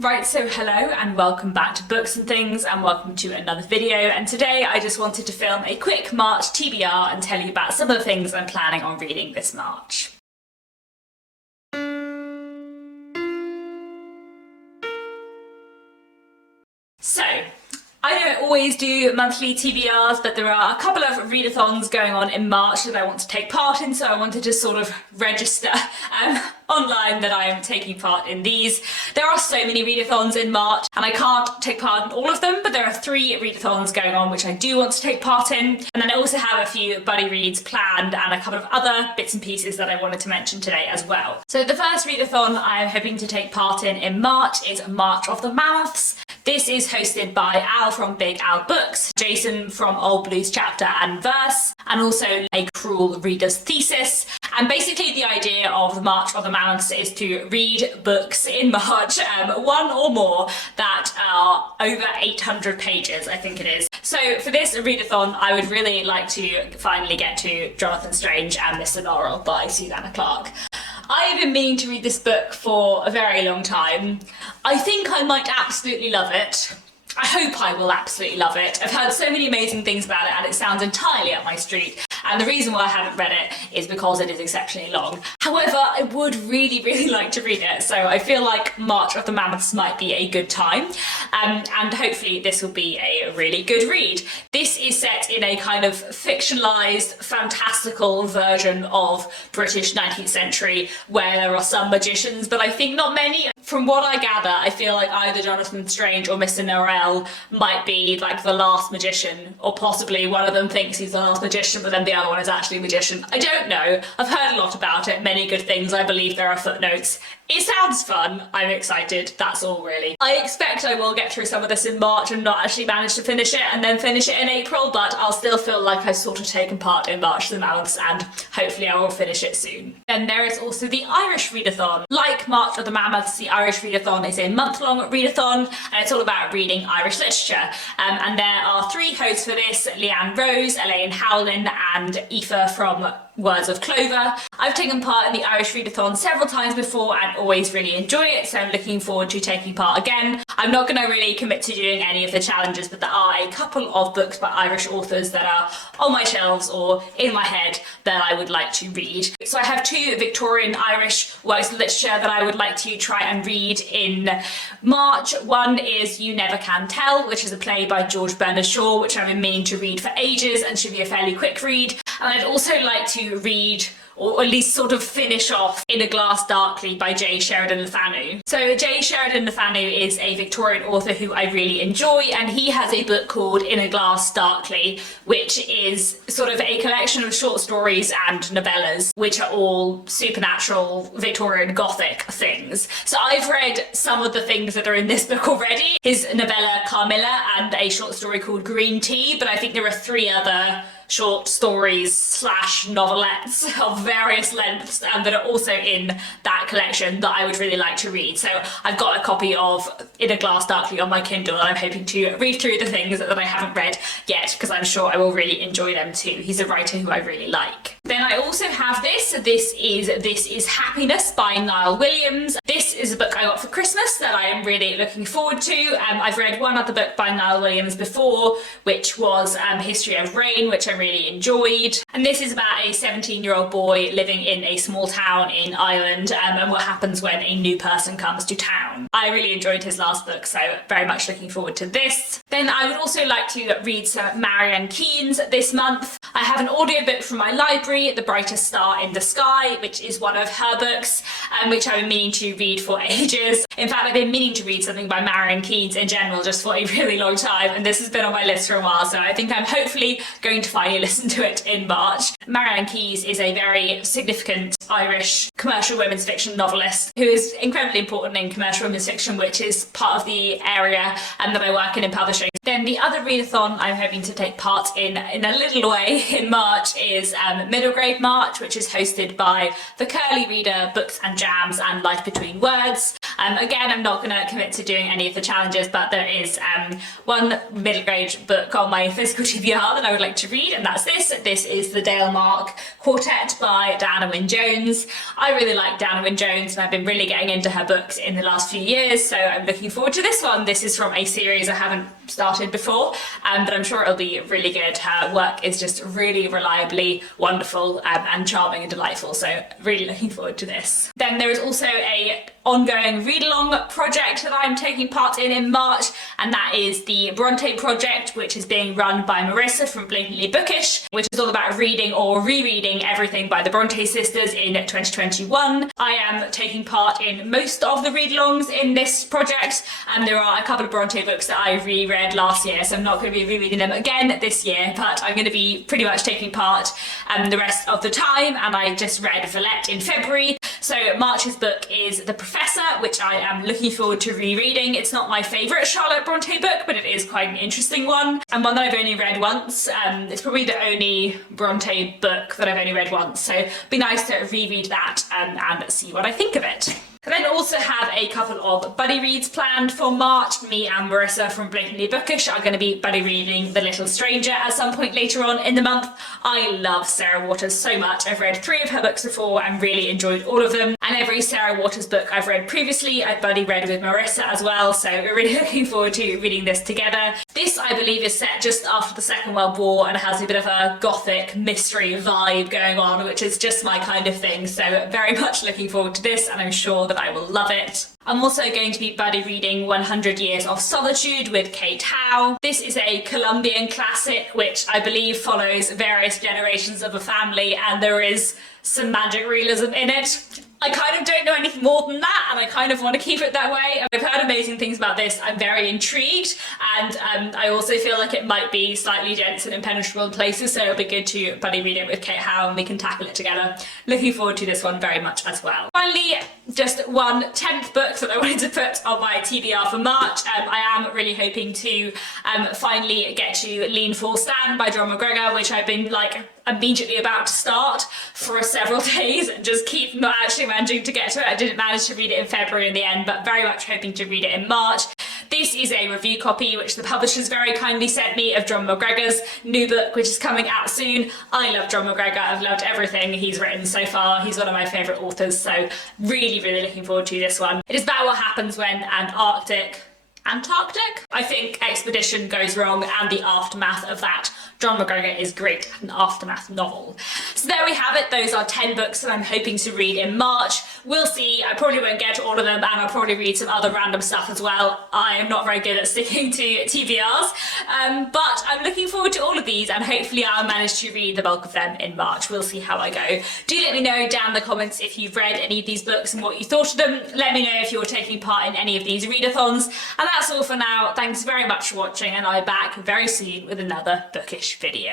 Right, so hello and welcome back to Books and Things and welcome to another video, and today I just wanted to film a quick March TBR and tell you about some of the things I'm planning on reading this March. So, I don't always do monthly TBRs, but there are a couple of readathons going on in March that I want to take part in, so I wanted to sort of register online that I am taking part in these. There are so many readathons in March, and I can't take part in all of them, but there are 3 readathons going on which I do want to take part in. And then I also have a few buddy reads planned and a couple of other bits and pieces that I wanted to mention today as well. So the first readathon I'm hoping to take part in March is March of the Mammoths. This is hosted by Al from Big Al Books, Jason from Old Blues Chapter and Verse, and also a Cruel Reader's Thesis. And basically the idea of the March of the Mammoths is to read books in March, one or more, that are over 800 pages, I think it is. So for this readathon, I would really like to finally get to Jonathan Strange and Mr. Norrell by Susanna Clarke. I've been meaning to read this book for a very long time. I think I might absolutely love it. I hope I will absolutely love it. I've heard so many amazing things about it and it sounds entirely up my street. And the reason why I haven't read it is because it is exceptionally long. However, I would really like to read it, so I feel like March of the Mammoths might be a good time, and hopefully this will be a really good read. This is set in a kind of fictionalised, fantastical version of British 19th century where there are some magicians, but I think not many. From what I gather, I feel like either Jonathan Strange or Mr. Norrell might be like the last magician, or possibly one of them thinks he's the last magician, but then the other one is actually a magician. I don't know. I've heard a lot about it, many good things. I believe there are footnotes. It sounds fun. I'm excited. That's all really. I expect I will get through some of this in March and not actually manage to finish it and then finish it in April, but I'll still feel like I've sort of taken part in March of the Mammoths and hopefully I will finish it soon. Then there is also the Irish Readathon. Like March of the Mammoths, the Irish Readathon is a month-long readathon and it's all about reading Irish literature. And there are 3 hosts for this: Leanne Rose, Elaine Howlin and Aoife from Words of Clover. I've taken part in the Irish Readathon several times before and always really enjoy it, so I'm looking forward to taking part again. I'm not going to really commit to doing any of the challenges, but there are a couple of books by Irish authors that are on my shelves or in my head that I would like to read. So I have 2 Victorian Irish works of literature that I would like to try and read in March. One is You Never Can Tell, which is a play by George Bernard Shaw, which I've been meaning to read for ages and should be a fairly quick read. And I'd also like to read, or at least sort of finish off, In a Glass Darkly by J. Sheridan Le Fanu. So J. Sheridan Le Fanu is a Victorian author who I really enjoy, and he has a book called In a Glass Darkly, which is sort of a collection of short stories and novellas, which are all supernatural Victorian Gothic things. So I've read some of the things that are in this book already, his novella Carmilla and a short story called Green Tea, but I think there are 3 other short stories / novelettes of various lengths that are also in that collection that I would really like to read. So I've got a copy of In a Glass Darkly on my Kindle and I'm hoping to read through the things that I haven't read yet because I'm sure I will really enjoy them too. He's a writer who I really like. Then I also have this. This is Happiness by Niall Williams. This is a book I got for Christmas that I am really looking forward to. I've read one other book by Niall Williams before, which was History of Rain, which I really enjoyed. And this is about a 17-year-old boy living in a small town in Ireland and what happens when a new person comes to town. I really enjoyed his last book, so very much looking forward to this. Then I would also like to read some Marianne Keynes this month. I have an audiobook from my library, The Brightest Star in the Sky, which is one of her books, which I've been meaning to read for ages. In fact, I've been meaning to read something by Marianne Keynes in general just for a really long time, and this has been on my list for a while, so I think I'm hopefully going to finally listen to it in March. Marianne Keynes is a very significant Irish commercial women's fiction novelist who is incredibly important in commercial women's fiction, which is part of the area that I work in publishing. Then the other readathon I'm hoping to take part in a little way in March is Middle Grade March, which is hosted by The Curly Reader, Books and Jams and Life Between Words. Again, I'm not going to commit to doing any of the challenges, but there is one middle grade book on my physical TBR that I would like to read, and that's this. This is the Dale Mark Quartet by Diana Wynne-Jones. I really like Diana Wynne-Jones, and I've been really getting into her books in the last few years, so I'm looking forward to this one. This is from a series I haven't started before, but I'm sure it'll be really good. Her work is just really reliably wonderful and charming and delightful, so really looking forward to this. Then there is also a ongoing read-along project that I'm taking part in March, and that is the Bronte Project, which is being run by Marissa from Blatantly Bookish, which is all about reading or rereading everything by the Bronte sisters in 2021. I am taking part in most of the read-alongs in this project, and there are a couple of Bronte books that I reread last year, so I'm not going to be rereading them again this year, but I'm going to be pretty much taking part the rest of the time, and I just read Villette in February. So March's book is The Professor, which I am looking forward to rereading. It's not my favourite Charlotte Bronte book, but it is quite an interesting one, and one that I've only read once. It's probably the only Bronte book that I've only read once, so it'd be nice to reread that and see what I think of it. I then also have a couple of buddy reads planned for March. Me and Marissa from Blatantly Bookish are going to be buddy reading The Little Stranger at some point later on in the month. I love Sarah Waters so much. I've read 3 of her books before and really enjoyed all of them. And every Sarah Waters book I've read previously, I've buddy read with Marissa as well, so we're really looking forward to reading this together. This, I believe, is set just after the Second World War and has a bit of a gothic mystery vibe going on, which is just my kind of thing, so very much looking forward to this, and I'm sure that I will love it. I'm also going to be buddy reading 100 Years of Solitude with Kate Howe. This is a Colombian classic which I believe follows various generations of a family, and there is some magic realism in it. I kind of don't know anything more than that, and I kind of want to keep it that way. I've heard amazing things about this. I'm very intrigued, and I also feel like it might be slightly dense and impenetrable in places, so it'll be good to buddy read it with Kate Howe and we can tackle it together. Looking forward to this one very much as well. Finally, just one 10th book that I wanted to put on my TBR for March. I am really hoping to finally get to Lean Full Stand by John McGregor, which I've been like immediately about to start for several days and just keep not actually managing to get to it. I didn't manage to read it in February in the end, but very much hoping to read it in March. This is a review copy which the publishers very kindly sent me of John McGregor's new book, which is coming out soon. I love John McGregor. I've loved everything he's written so far. He's one of my favourite authors, so really, really looking forward to this one. It is about what happens when Antarctic, I think, expedition goes wrong and the aftermath of that. John McGregor is great at an aftermath novel. So there we have it. Those are 10 books that I'm hoping to read in March. We'll see. I probably won't get to all of them, and I'll probably read some other random stuff as well. I am not very good at sticking to TBRs, but I'm looking forward to all of these, and hopefully I'll manage to read the bulk of them in March. We'll see how I go. Do let me know down in the comments if you've read any of these books and what you thought of them. Let me know if you're taking part in any of these readathons. And that's all for now. Thanks very much for watching, and I'll be back very soon with another bookish video.